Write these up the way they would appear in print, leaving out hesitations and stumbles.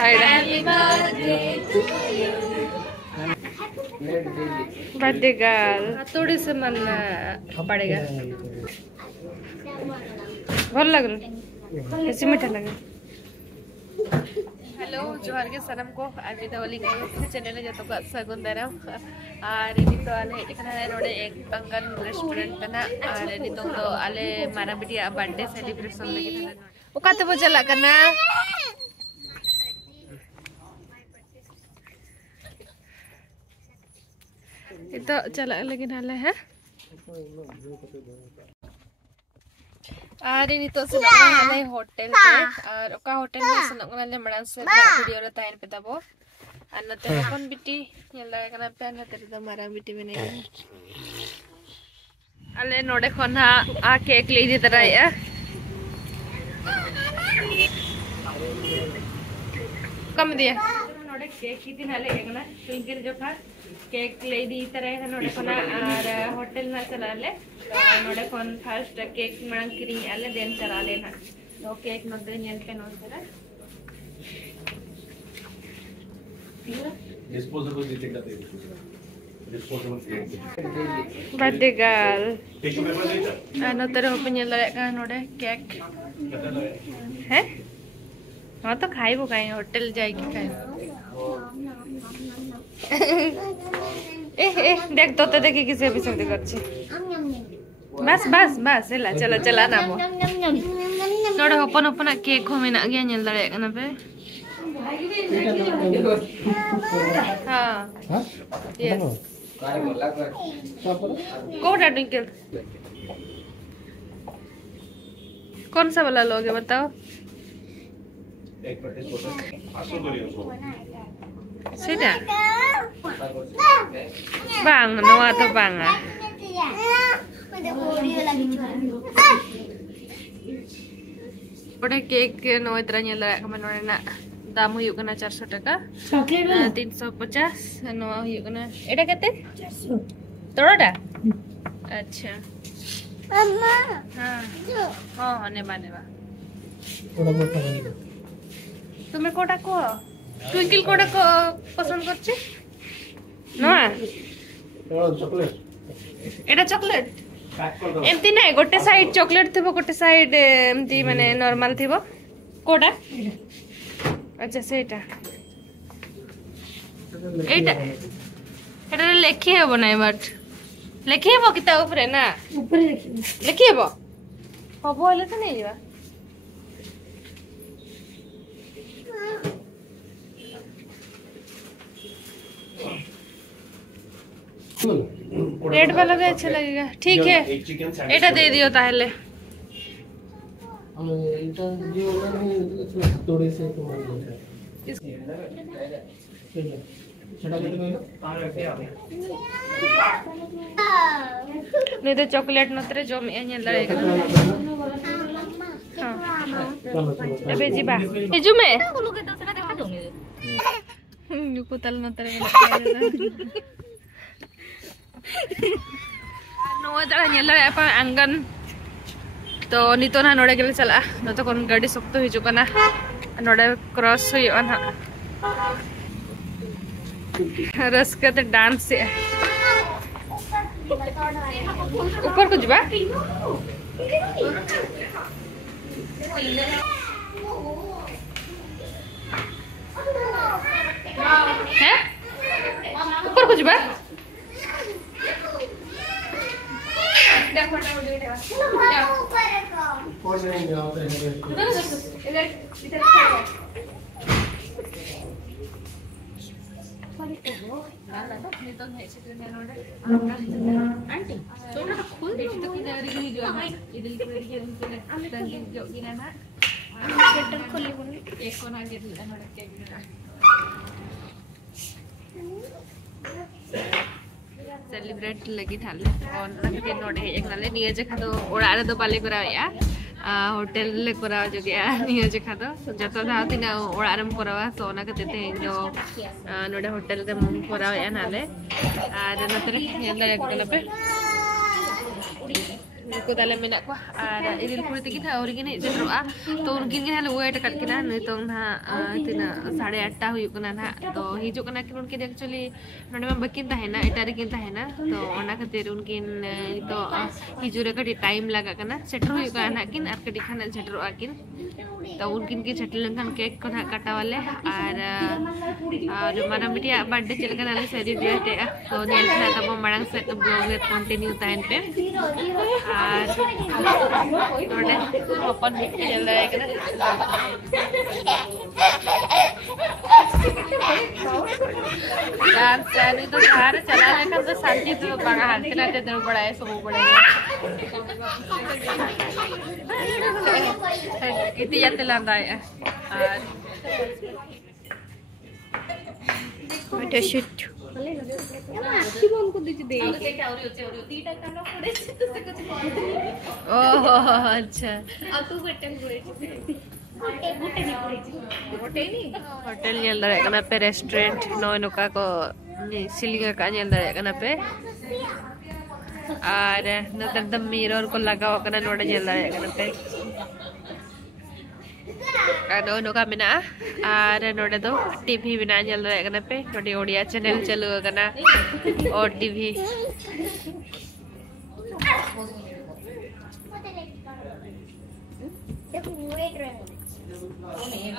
Happy birthday to you. Birthday girl. थोड़ी से मन पड़ेगा. बहुत लग रहा. ऐसे मीठा लगा. हेलो जोहार के सनम को आज दीपावली का चैनल है जो तो सगुन दे रहा हूँ और ini तो आले इकना है नोडे एक कंगन रेस्टोरेंट तना और ini तो आले मारा बिटी बर्थडे सेलिब्रेशन लगे तना उका तो चला करना itu चला लगे नाले है और ini तो senang नाले होटल पे और उका होटल में senang नाले मरान से वीडियो रहता है पे तबो अन्ना तेरे कौन बिटी ये लगा करना पे अन्ना तेरे तो मारा बिटी में नहीं अले नोडे खोना आ केक ले दी तरह या कम दिया नोडे केक कितनी नाले करना ट्विंकल जो खा केक ले दी तरह है नोडे खोना और होटल में चला ले नोडे खोन फर्स्ट केक मरंग करी आले देन चला लेना तो केक नोडे नियल पे नोडे disposable दिखेगा तेरे disposable birthday girl ano तेरे ऊपर नियल लगा नोडे केक है हाँ तो खाई वो खाई होटल जाएगी खाई देख तो देखी किसी भी सब कर बस बस बस चला चला चला ना वो नोडे ओपन ओपन केक हो में ना गया नियल लगा ना पे हाँ यस कौन है ट्विंकल कौन सा वाला लोगे बताओ Sudah. Bang, Noah atau bang? Udah cake Noah teranya lah kemana nak damu yuk kena 400 taka, 350 Noah yuk kena. Ada kete? 400. Terus dah? अच्छा. Mama. हाँ. हाँ नेबा नेबा. तुम्हें कोटा को ट्विंकल कोटा को पसंद करछे ना चॉकलेट एटा चॉकलेट एमती ना गोटे साइड चॉकलेट थिबो गोटे साइड एमती माने नॉर्मल थिबो कोटा अच्छा सेटा एटा एटा लेखि हेबो नै बट लेखि हेबो किता ऊपर ना ऊपर लेखि हेबो हबो हले त नै जीवा रेड वाला भी अच्छा लगेगा ठीक है एटा दे दियो ताहले एटा जो थोड़े से नहीं तो चॉकलेट नतरे जो में एने लड़ेगा हां एबे जीबा ए जुमे को तल नतरे नोआ जरा nyala apa anggan to nito na node gele chala no to kon gadi sokto hiju kana node cross hoyuan ha raska te dance se ऊपर को jiba है ऊपर को jiba सेलिब्रेट लगी थाले और नके नोडे एक नाले निये जे खादो ओड़ारे दो बाले करा या होटल ले करा जो गया निये जे खादो जतो था तिना ओड़ारम करावा तो ना के तेते जो नोडे होटल के मुन करा या नाले आ नतरे येला एक कलपे Ko dalam menak ko ada idil kulit kita ori gini setroa to unkин gini halu wait kat kina nitong na tina 8:30 huyuk kana na to hijuk kana kin unkin actually node ma bakin tahena etari kin tahena to ona khatir unkin to hijure kati time laga kana setro huyuk kana kin ar kati khana setro akin to unkin ki settle kan cake ko na kata wale ar mana bitia birthday chel kana le celebrate to nel na tabo marang set blog continue time pe और नोडे अपन चल रहा है क्या dance चालू तो बाहर चला है का तो शांति तो बड़ा हाथ के नाते दर बड़ा है सब बड़ा है कितनी जाते लांदा है और बेटा शूट अच्छा hotel nyel dare kana pe restaurant no noka ko silinga ka nyel dare kana pe aar natar the mirror ko lagaw kana noda nyel dare kana pe ano noka mena aar node do tv bina nyel dare kana pe node odia channel chalu kana or tv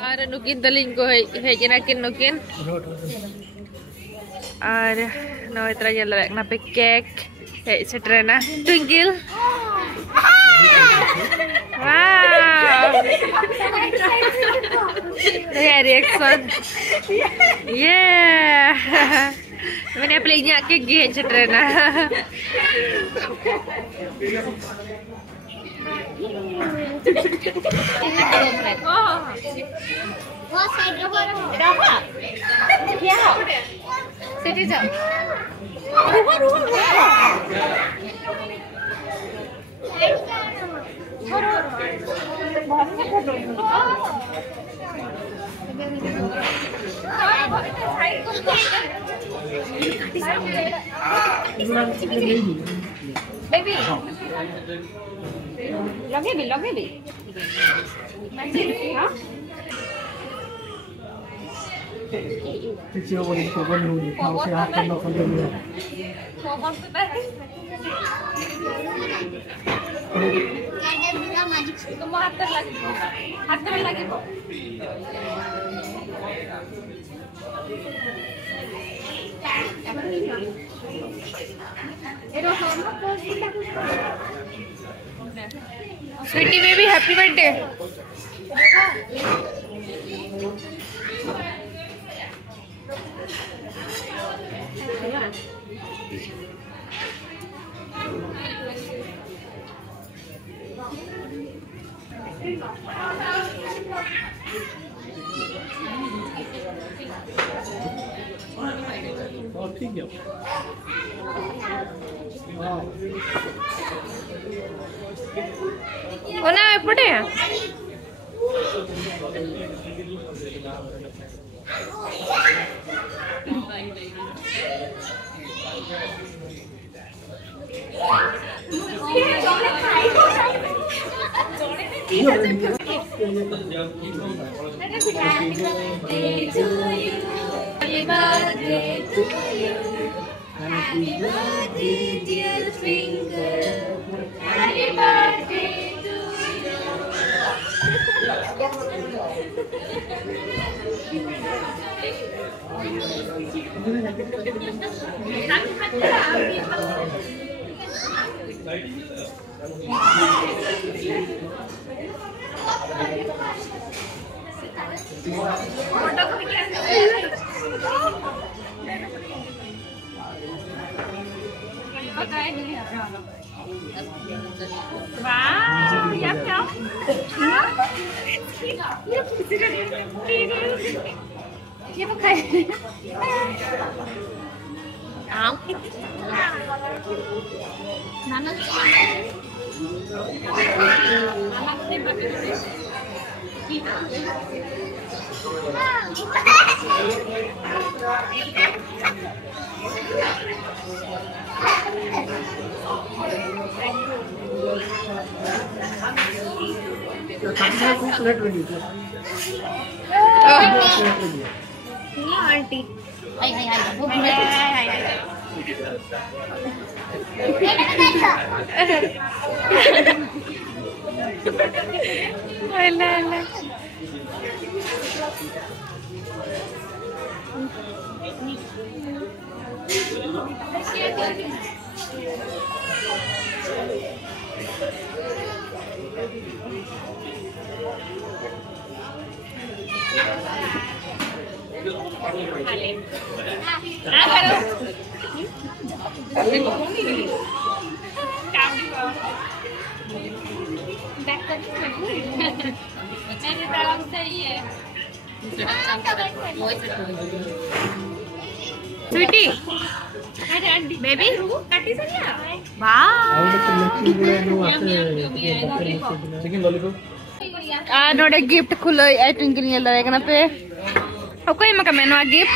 और नुकिन दलिंग को है जना किन नुकिन और no इतना जल रहा है ना पे केक है सेट्रेना ट्विंकल वाह रिएक्शन ये मैंने प्लेइंग के गे सेट्रेना Baby. Lagi bi. Masih, ha? Kecil boleh coba dulu. Kalau saya akan makan dulu. Makan sudah. Ada juga magic. Kamu hater lagi. Hater lagi, Bu. Sweetie baby, happy birthday. Oh, ठीक है। Ona eppode Happy birthday to you. Happy birthday, dear Twinkle. Happy birthday to you. Wow, yum yum. Dia pakai. Áo. Nana. Aunty sweety baby काटी सरिया वाह नोडे gift खुलो आई twinkle ये लगना पे अब कोई मका मेनू गिफ्ट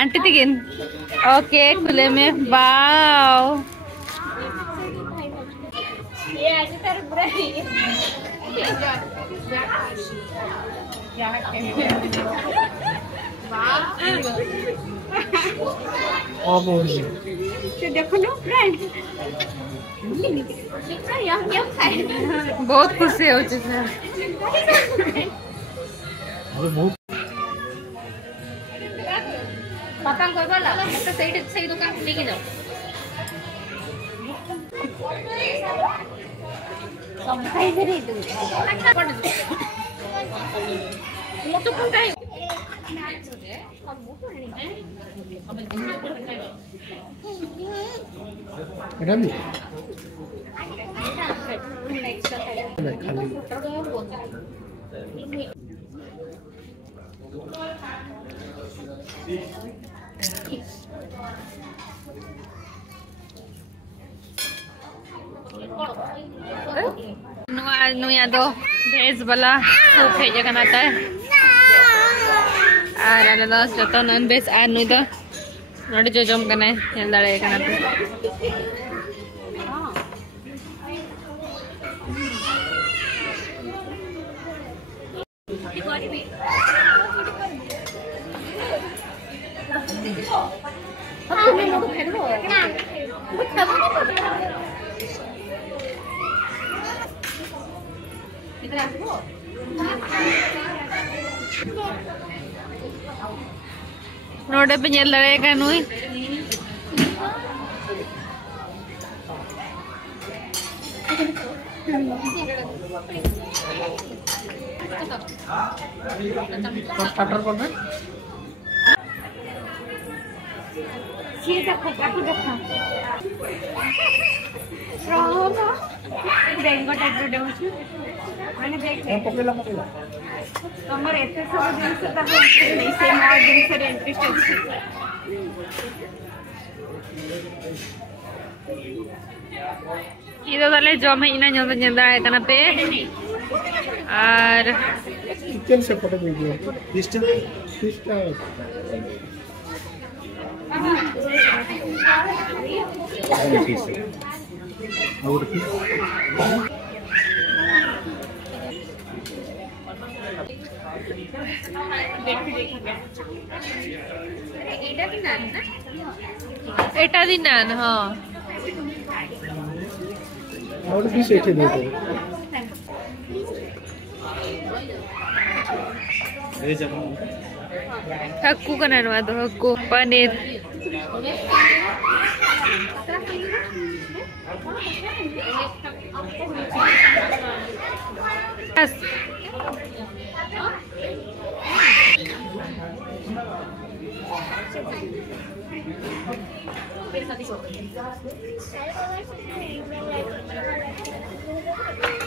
आंटी तिगिन ओके खुले में वाओ ये आज तेरे बुरा ही देखो लो फ्रेंड बहुत खुशी हो चुकी है पता कोई बोला तो सही दुकान लेके जाओ सब खाई दे रही तू वो तो कौन है खाली नुया दो भेज वाला सूप है जगह आता है और अलग जो तो नॉन वेज आ नुई दो नोट जो जम कने ಎಲ್ಲ रे कनाते नोडे पे ये लड़ेगा नुई स्टार्टर कर दे ये देखो काटी देखो रहो बेंगो टाइप रो देउछु माने देख पकेला तमर एते सब दिन से तब नहीं से मोर दिन से इंटरेस्ट अछि इधर वाले जो मैं इना न्योदा न्योदा है कना पे और किचन से फोटो वीडियो सिस्टम और एटा दी नान हां और भी सेठे दे दो अरे जब हक्कू का नान वादो हक्कू पनीर बस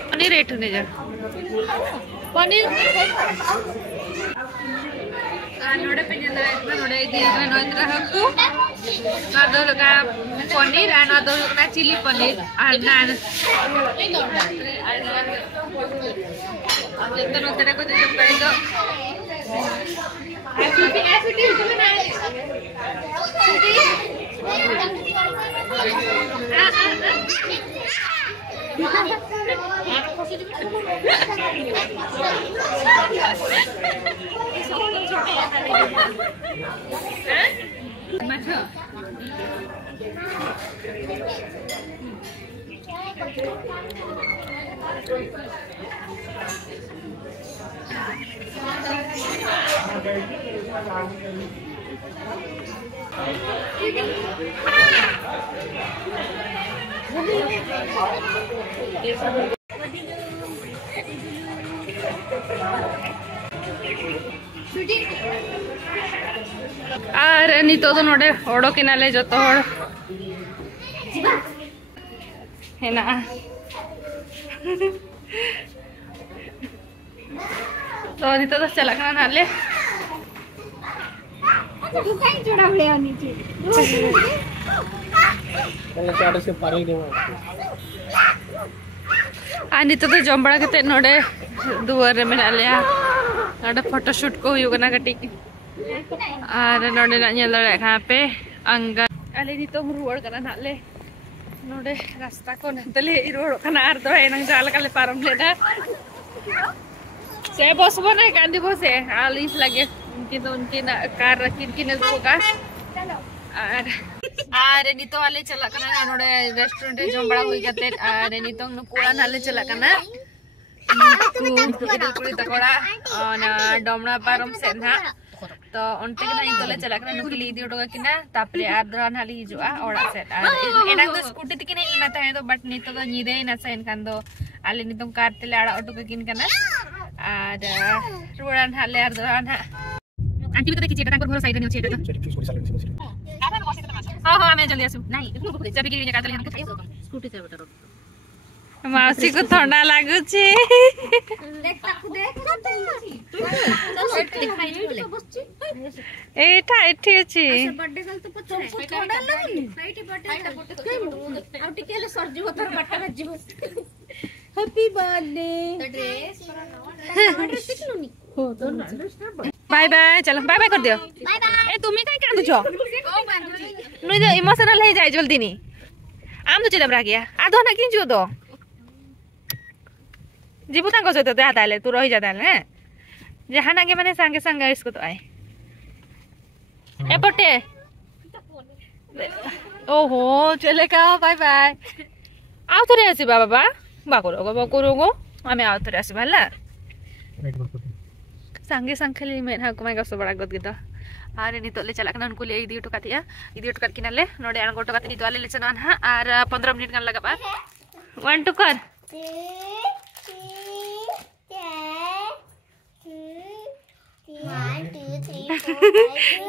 पनीर रेट होने जा पनीर नोड़े पे जंदा इतना नोड़े दिया का नोइत्रा हक्कू नादो का पनीर आ नादो का चिली पनीर आ नान अब तो नोतरे को जब करे तो एसिटी तुम्हें ना एसिटी আর নিতো নোডে ওড়ো কিনালে যত হড় হেনা तो नितो तो चला खाना नाले दुकान जोड़ा हुए हैं नीचे चलो चार से पार ही देवा आ नितो तो जंबड़ा के ते नोडे दुआर में नाले नोडे फोटो शूट को युगना कटी आर नोडे ना nyel dare kha pe angga ale nito ruwar kana nalle node rasta ko nantale ruwar kana ar do enang jal kale param leda saya bos bos naik kandi bos ya alis lagi mungkin car किन होगा आरे नितो वाले चला कना नोडे restaurant रे जम बड़ा होई गते आरे नितो न कोड़ा नाले चला कना कुड़ी तकोड़ा ना डमना पारम से ना तो onte kena itole chala kana nukili idi otoga kina tapre adra nali hijua ora set enang do scooty tikine ina tahe do but nito do nyide na sen kan do ale nitom car tele ada otoga kin kana ada ruran hale adra na anti bita ki cheta tankor ghor side ni cheta to check fix कर साले से हां हां मैं जल्दी आसु नहीं चाबी की काटले स्कूटी से बता मासी को ठंडा लागु छी देख ताकू देख एठा एठी छी बर्थडे गल तो पछरे ठंडा लागुनी फ्लाइट बर्थडे आउ टिकेले सरजिबो तोर बट्टा भजिबो हैप्पी बर्थडे तो ड्रेस ड्रेस देखलुनी हो तो बाय बाय चलो बाय बाय कर दियो बाय बाय ए तुमी काई कांदु छो ओ बांधुची नुई तो इमोशनल हे जाय जल्दी नी आम तो चिदम रागिया आधो ना किन जो दो जीबू तांको सहित तो आताले तू रही जाताले हैं जहां नागे माने संगे संगे इसको तो आए ए पटे ओहो चले का बाय बाय आओ तो रे आसी बाबा बाकुरो आमे आओ तो रे आसी भला संगे संगे में हा कमाय गसो बड़ा गद गिदा आरे नितो ले चला कना उनको ले इदी टो कातिया इदी टो किनाले नोडे आन गोटो काति नितो ले चना हा आर 15 मिनिट गन लगा बा 1 2 कर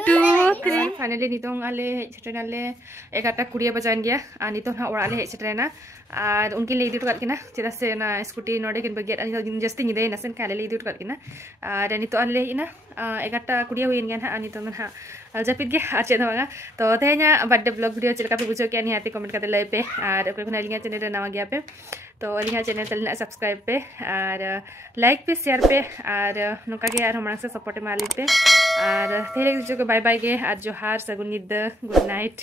2 3 फाइनली नितों आले छटनाले 11:20 बजान गया आ नितों हा ओरा ले छटरेना और उनके लिए इदी टकट किना चेदा से ना स्कूटी नोडे किन बगेट अनि दिन जस्ती निदे नसन काले ले इदी टकट किना और नितों आले इना 11:20 हुइन गया हा नितों हा अलजापित के आ चेदा बगा तो तेहना बर्थडे ब्लॉग वीडियो चलका पे बुझो के नि हाथे कमेंट करते ले पे और ओके कोना लिंक चैनल रे नामा गया पे तो लिंक चैनल तलना सब्सक्राइब पे और लाइक पे शेयर पे और नोका के यार हमरा से सपोर्ट मार लेते और तेरे जो बाय बाय के आज जोहार सगुन निद गुड नाइट।